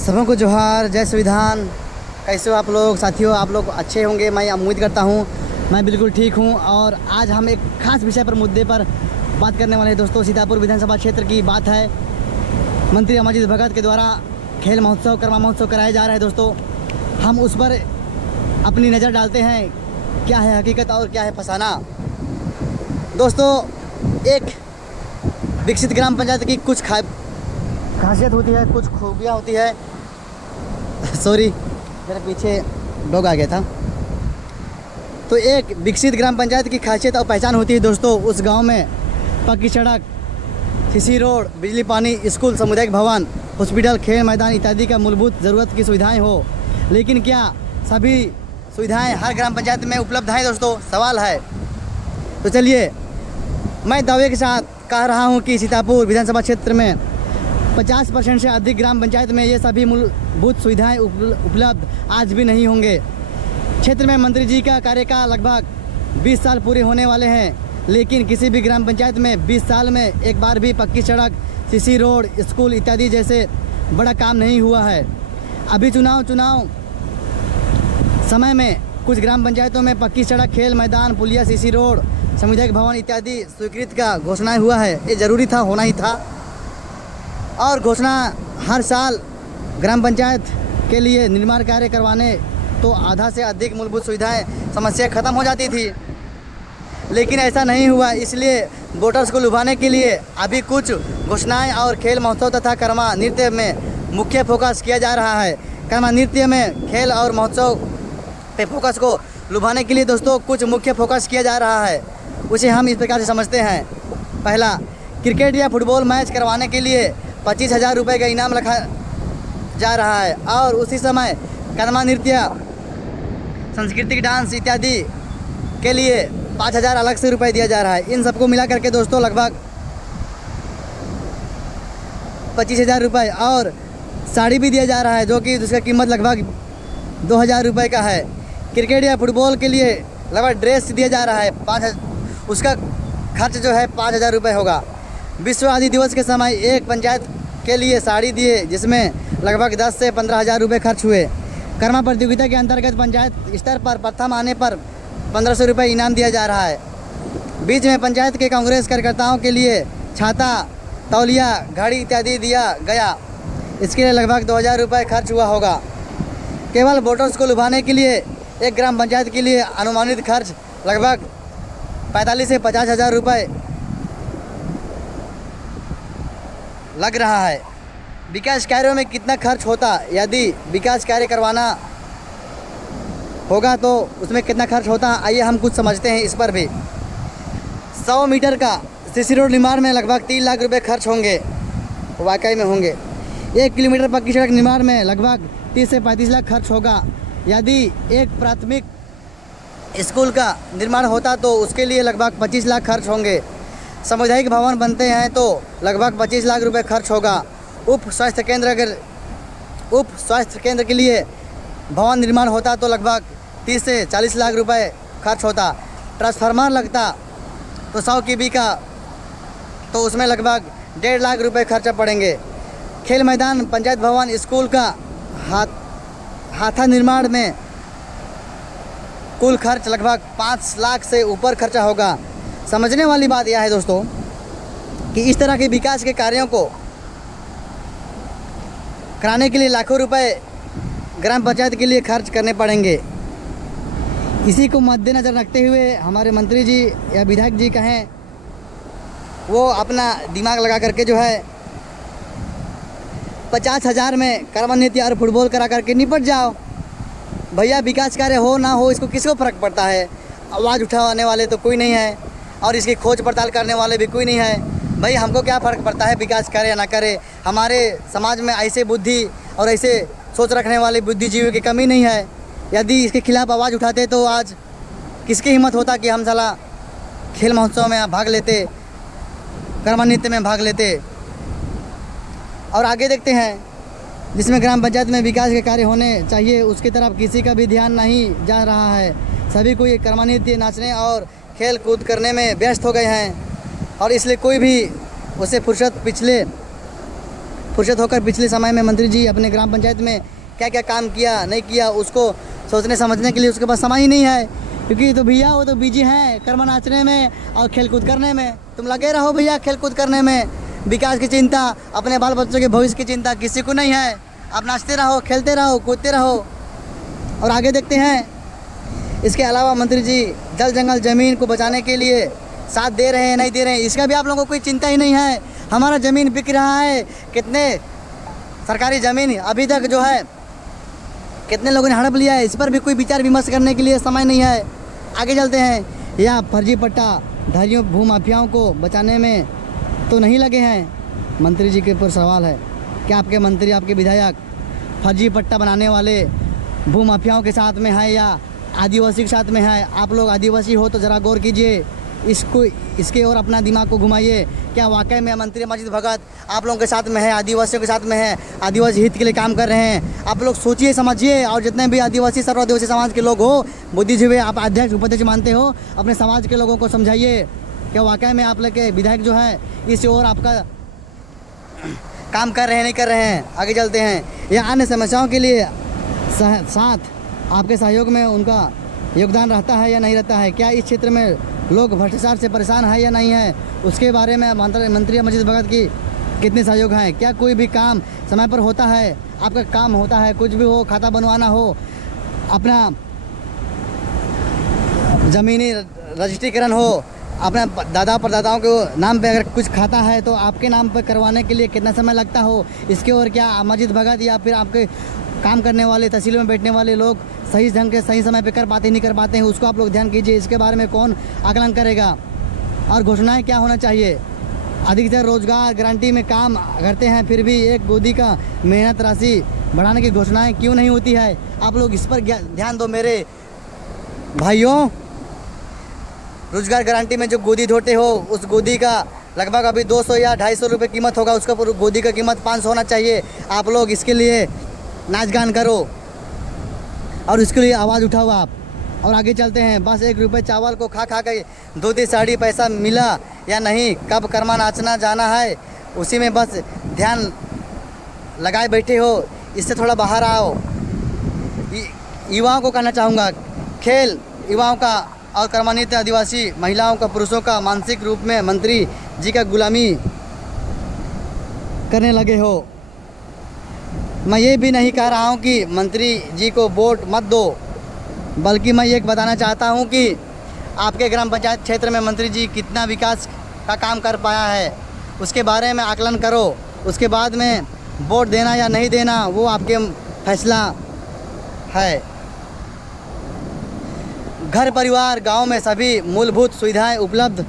सबों को जोहार, जय संविधान। कैसे हो आप लोग साथियों? आप लोग अच्छे होंगे, मैं उम्मीद करता हूँ। मैं बिल्कुल ठीक हूँ। और आज हम एक खास विषय पर, मुद्दे पर बात करने वाले हैं दोस्तों। सीतापुर विधानसभा क्षेत्र की बात है। मंत्री अमरजीत भगत के द्वारा खेल महोत्सव, कर्मा महोत्सव कराया जा रहा है दोस्तों। हम उस पर अपनी नज़र डालते हैं, क्या है हकीकत और क्या है फसाना। दोस्तों, एक विकसित ग्राम पंचायत की कुछ खासियत होती है, कुछ खूबियाँ होती है। सॉरी, मेरे पीछे डॉग आ गया था। तो एक विकसित ग्राम पंचायत की खासियत और पहचान होती है दोस्तों, उस गांव में पक्की सड़क, सीसी रोड, बिजली पानी, स्कूल, सामुदायिक भवन, हॉस्पिटल, खेल मैदान इत्यादि का मूलभूत ज़रूरत की सुविधाएं हो। लेकिन क्या सभी सुविधाएं हर ग्राम पंचायत में उपलब्ध हैं दोस्तों? सवाल है। तो चलिए, मैं दावे के साथ कह रहा हूं कि सीतापुर विधानसभा क्षेत्र में 50% से अधिक ग्राम पंचायत में ये सभी मूलभूत सुविधाएं उपलब्ध आज भी नहीं होंगे। क्षेत्र में मंत्री जी का कार्यकाल लगभग 20 साल पूरे होने वाले हैं, लेकिन किसी भी ग्राम पंचायत में 20 साल में एक बार भी पक्की सड़क, सीसी रोड, स्कूल इत्यादि जैसे बड़ा काम नहीं हुआ है। अभी चुनाव समय में कुछ ग्राम पंचायतों में पक्की सड़क, खेल मैदान, पुलिया, सीसी रोड, सामुदायिक भवन इत्यादि स्वीकृत का घोषणा हुआ है। ये ज़रूरी था, होना ही था। और घोषणा हर साल ग्राम पंचायत के लिए निर्माण कार्य करवाने तो आधा से अधिक मूलभूत सुविधाएं समस्या ख़त्म हो जाती थी, लेकिन ऐसा नहीं हुआ। इसलिए वोटर्स को लुभाने के लिए अभी कुछ घोषणाएं और खेल महोत्सव तथा कर्मा नृत्य में मुख्य फोकस किया जा रहा है। कर्मा नृत्य में खेल और महोत्सव पे फोकस को लुभाने के लिए दोस्तों कुछ मुख्य फोकस किया जा रहा है। उसे हम इस प्रकार से समझते हैं। पहला, क्रिकेट या फुटबॉल मैच करवाने के लिए 25,000 रुपये का इनाम रखा जा रहा है। और उसी समय कर्मा नृत्य, सांस्कृतिक डांस इत्यादि के लिए 5,000 अलग से रुपये दिया जा रहा है। इन सबको मिला करके दोस्तों लगभग 25,000 रुपये। और साड़ी भी दिया जा रहा है, जो कि उसका कीमत लगभग 2,000 रुपये का है। क्रिकेट या फुटबॉल के लिए लगभग ड्रेस दिया जा रहा है, उसका खर्च जो है 5,000 रुपये होगा। विश्व आदि दिवस के समय एक पंचायत के लिए साड़ी दिए, जिसमें लगभग 10 से 15,000 रुपये खर्च हुए। कर्मा प्रतियोगिता के अंतर्गत पंचायत स्तर पर प्रथम आने पर 1,500 रुपये इनाम दिया जा रहा है। बीच में पंचायत के कांग्रेस कार्यकर्ताओं के लिए छाता, तौलिया, घड़ी इत्यादि दिया गया। इसके लिए लगभग 2,000 रुपये खर्च हुआ होगा। केवल वोटर्स को लुभाने के लिए एक ग्राम पंचायत के लिए अनुमानित खर्च लगभग 45 से 50,000 रुपये लग रहा है। विकास कार्यों में कितना खर्च होता? यदि विकास कार्य करवाना होगा तो उसमें कितना खर्च होता? आइए हम कुछ समझते हैं इस पर भी। 100 मीटर का सीसी रोड निर्माण में लगभग 3 लाख रुपए खर्च होंगे, वाकई में होंगे। 1 किलोमीटर पक्की सड़क निर्माण में लगभग 30 से 35 लाख खर्च होगा। यदि एक प्राथमिक स्कूल का निर्माण होता तो उसके लिए लगभग 25 लाख खर्च होंगे। सामुदायिक भवन बनते हैं तो लगभग 25 लाख रुपए खर्च होगा। उप स्वास्थ्य केंद्र के लिए भवन निर्माण होता तो लगभग 30 से 40 लाख रुपए खर्च होता। ट्रांसफार्मर लगता तो 100 kV का, तो उसमें लगभग 1.5 लाख रुपए खर्चा पड़ेंगे। खेल मैदान, पंचायत भवन, स्कूल का हाथा निर्माण में कुल खर्च लगभग 5 लाख से ऊपर खर्चा होगा। समझने वाली बात यह है दोस्तों कि इस तरह के विकास के कार्यों को कराने के लिए लाखों रुपए ग्राम पंचायत के लिए खर्च करने पड़ेंगे। इसी को मद्देनज़र रखते हुए हमारे मंत्री जी या विधायक जी कहें, वो अपना दिमाग लगा करके जो है 50,000 में कर्मा नृत्य और फुटबॉल करा करके निपट जाओ। भैया, विकास कार्य हो ना हो इसको किसको फ़र्क पड़ता है? आवाज़ उठाने वाले तो कोई नहीं है और इसकी खोज पड़ताल करने वाले भी कोई नहीं है। भाई, हमको क्या फ़र्क पड़ता है विकास करे या ना करे? हमारे समाज में ऐसे बुद्धि और ऐसे सोच रखने वाले बुद्धिजीवियों की कमी नहीं है। यदि इसके खिलाफ़ आवाज़ उठाते तो आज किसकी हिम्मत होता कि हम साला खेल महोत्सव में भाग लेते, कर्मा नृत्य में भाग लेते। और आगे देखते हैं, जिसमें ग्राम पंचायत में विकास के कार्य होने चाहिए उसकी तरफ किसी का भी ध्यान नहीं जा रहा है। सभी को ये कर्मा नृत्य, नाचने और खेल कूद करने में व्यस्त हो गए हैं और इसलिए कोई भी उसे फुर्सत फुर्सत होकर पिछले समय में मंत्री जी अपने ग्राम पंचायत में क्या क्या काम किया नहीं किया उसको सोचने समझने के लिए उसके पास समय ही नहीं है, क्योंकि तो भैया वो तो बिजी हैं कर्म नाचने में और खेलकूद करने में। तुम लगे रहो भैया खेलकूद करने में, विकास की चिंता, अपने बाल बच्चों के भविष्य की चिंता किसी को नहीं है। आप नाचते रहो, खेलते रहो, कूदते रहो और आगे देखते हैं। इसके अलावा मंत्री जी जल जंगल ज़मीन को बचाने के लिए साथ दे रहे हैं नहीं दे रहे हैं, इसका भी आप लोगों को कोई चिंता ही नहीं है। हमारा ज़मीन बिक रहा है, कितने सरकारी ज़मीन अभी तक जो है कितने लोगों ने हड़प लिया है, इस पर भी कोई विचार विमर्श करने के लिए समय नहीं है। आगे चलते हैं। या फर्जी पट्टा धारियों भूमाफियाओं को बचाने में तो नहीं लगे हैं। मंत्री जी के ऊपर सवाल है, क्या आपके मंत्री आपके विधायक फर्जी पट्टा बनाने वाले भूमाफियाओं के साथ में है या आदिवासी के साथ में है? आप लोग आदिवासी हो तो ज़रा गौर कीजिए, इसके और अपना दिमाग को घुमाइए। क्या वाकई में मंत्री अमरजीत भगत आप लोगों के साथ में है, आदिवासियों के साथ में है, आदिवासी हित के लिए काम कर रहे हैं? आप लोग सोचिए समझिए। और जितने भी आदिवासी सर्व आदिवासी समाज के लोग हो, बुद्धिजीवी, आप अध्यक्ष उपाध्यक्ष मानते हो, अपने समाज के लोगों को समझाइए। क्या वाकई में आप लोग के विधायक जो है इस ओर आपका काम कर रहे हैं नहीं कर रहे हैं? आगे चलते हैं। या अन्य समस्याओं के लिए साथ आपके सहयोग में उनका योगदान रहता है या नहीं रहता है? क्या इस क्षेत्र में लोग भ्रष्टाचार से परेशान है या नहीं है? उसके बारे में मंत्री अमरजीत भगत की कितने सहयोग हैं? क्या कोई भी काम समय पर होता है? आपका काम होता है, कुछ भी हो, खाता बनवाना हो, अपना ज़मीनी रजिस्ट्रीकरण हो, अपने दादा परदादाओं के नाम पे अगर कुछ खाता है तो आपके नाम पर करवाने के लिए कितना समय लगता हो, इसके और क्या अमरजीत भगत या फिर आपके काम करने वाले तहसीलों में बैठने वाले लोग सही ढंग के सही समय पे कर पाते नहीं कर पाते हैं, उसको आप लोग ध्यान कीजिए। इसके बारे में कौन आकलन करेगा? और घोषणाएं क्या होना चाहिए? अधिकतर रोजगार गारंटी में काम करते हैं, फिर भी एक गोदी का मेहनत राशि बढ़ाने की घोषणाएं क्यों नहीं होती है? आप लोग इस पर ध्यान दो मेरे भाइयों। रोजगार गारंटी में जो गोदी धोते हो, उस गोदी का लगभग अभी 200 या 250 रुपये कीमत होगा, उसका गोदी का कीमत 500 होना चाहिए। आप लोग इसके लिए नाच गान करो और इसके लिए आवाज़ उठाओ आप। और आगे चलते हैं। बस 1 रुपये चावल को खा खा के धोती साड़ी पैसा मिला या नहीं, कब कर्मा नाचना जाना है, उसी में बस ध्यान लगाए बैठे हो। इससे थोड़ा बाहर आओ। युवाओं को कहना चाहूँगा, खेल युवाओं का और कर्मान्वित आदिवासी महिलाओं का, पुरुषों का मानसिक रूप में मंत्री जी का गुलामी करने लगे हो। मैं ये भी नहीं कह रहा हूँ कि मंत्री जी को वोट मत दो, बल्कि मैं ये बताना चाहता हूँ कि आपके ग्राम पंचायत क्षेत्र में मंत्री जी कितना विकास का काम कर पाया है, उसके बारे में आकलन करो। उसके बाद में वोट देना या नहीं देना वो आपके फैसला है। घर परिवार गांव में सभी मूलभूत सुविधाएं उपलब्ध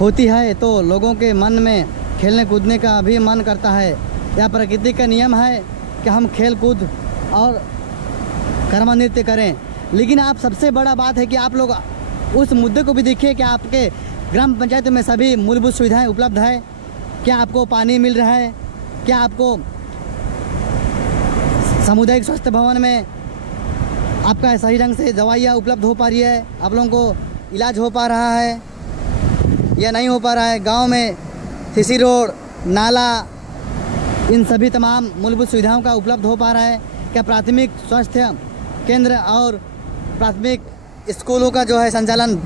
होती है तो लोगों के मन में खेलने कूदने का भी मन करता है। यह प्रकृति का नियम है कि हम खेल कूद और कर्म नृत्य करें। लेकिन आप सबसे बड़ा बात है कि आप लोग उस मुद्दे को भी देखिए कि आपके ग्राम पंचायत में सभी मूलभूत सुविधाएं उपलब्ध है। क्या आपको पानी मिल रहा है? क्या आपको सामुदायिक स्वास्थ्य भवन में आपका सही ढंग से दवाइयाँ उपलब्ध हो पा रही है? आप लोगों को इलाज हो पा रहा है या नहीं हो पा रहा है? गांव में सीसी रोड, नाला, इन सभी तमाम मूलभूत सुविधाओं का उपलब्ध हो पा रहा है? क्या प्राथमिक स्वास्थ्य केंद्र और प्राथमिक स्कूलों का जो है संचालन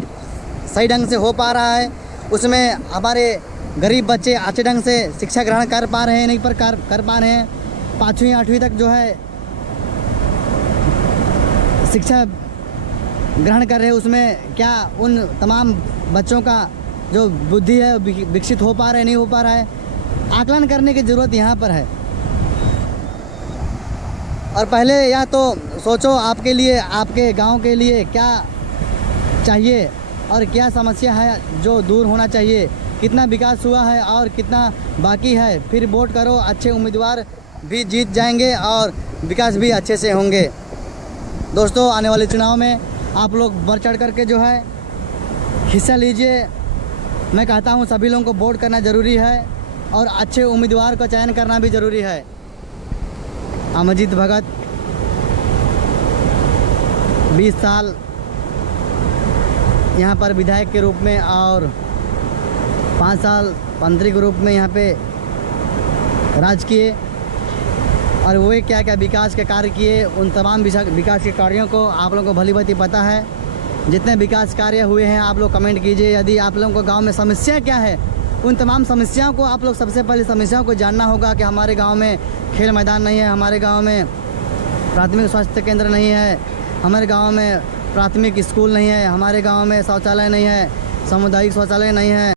सही ढंग से हो पा रहा है? उसमें हमारे गरीब बच्चे अच्छे ढंग से शिक्षा ग्रहण कर पा रहे हैं नहीं पर कर पा रहे हैं? 5वीं 8वीं तक जो है शिक्षा ग्रहण कर रहे हैं, उसमें क्या उन तमाम बच्चों का जो बुद्धि है विकसित हो पा रहा है नहीं हो पा रहा है? आकलन करने की ज़रूरत यहाँ पर है। और पहले या तो सोचो आपके लिए, आपके गांव के लिए क्या चाहिए और क्या समस्या है जो दूर होना चाहिए, कितना विकास हुआ है और कितना बाकी है, फिर वोट करो। अच्छे उम्मीदवार भी जीत जाएंगे और विकास भी अच्छे से होंगे। दोस्तों, आने वाले चुनाव में आप लोग बढ़ चढ़ करके जो है हिस्सा लीजिए। मैं कहता हूँ सभी लोगों को वोट करना ज़रूरी है और अच्छे उम्मीदवार का चयन करना भी ज़रूरी है। अमरजीत भगत 20 साल यहाँ पर विधायक के रूप में और 5 साल मंत्री के रूप में यहाँ पे राजकीय, और वे क्या क्या विकास के कार्य किए, उन तमाम विकास के कार्यों को आप लोगों को भली भांति पता है। जितने विकास कार्य हुए हैं आप लोग कमेंट कीजिए। यदि आप लोगों को गांव में समस्या क्या है, उन तमाम समस्याओं को आप लोग सबसे पहले समस्याओं को जानना होगा कि हमारे गांव में खेल मैदान नहीं है, हमारे गांव में प्राथमिक स्वास्थ्य केंद्र नहीं है, हमारे गांव में प्राथमिक स्कूल नहीं है, हमारे गांव में शौचालय नहीं है, सामुदायिक शौचालय नहीं है।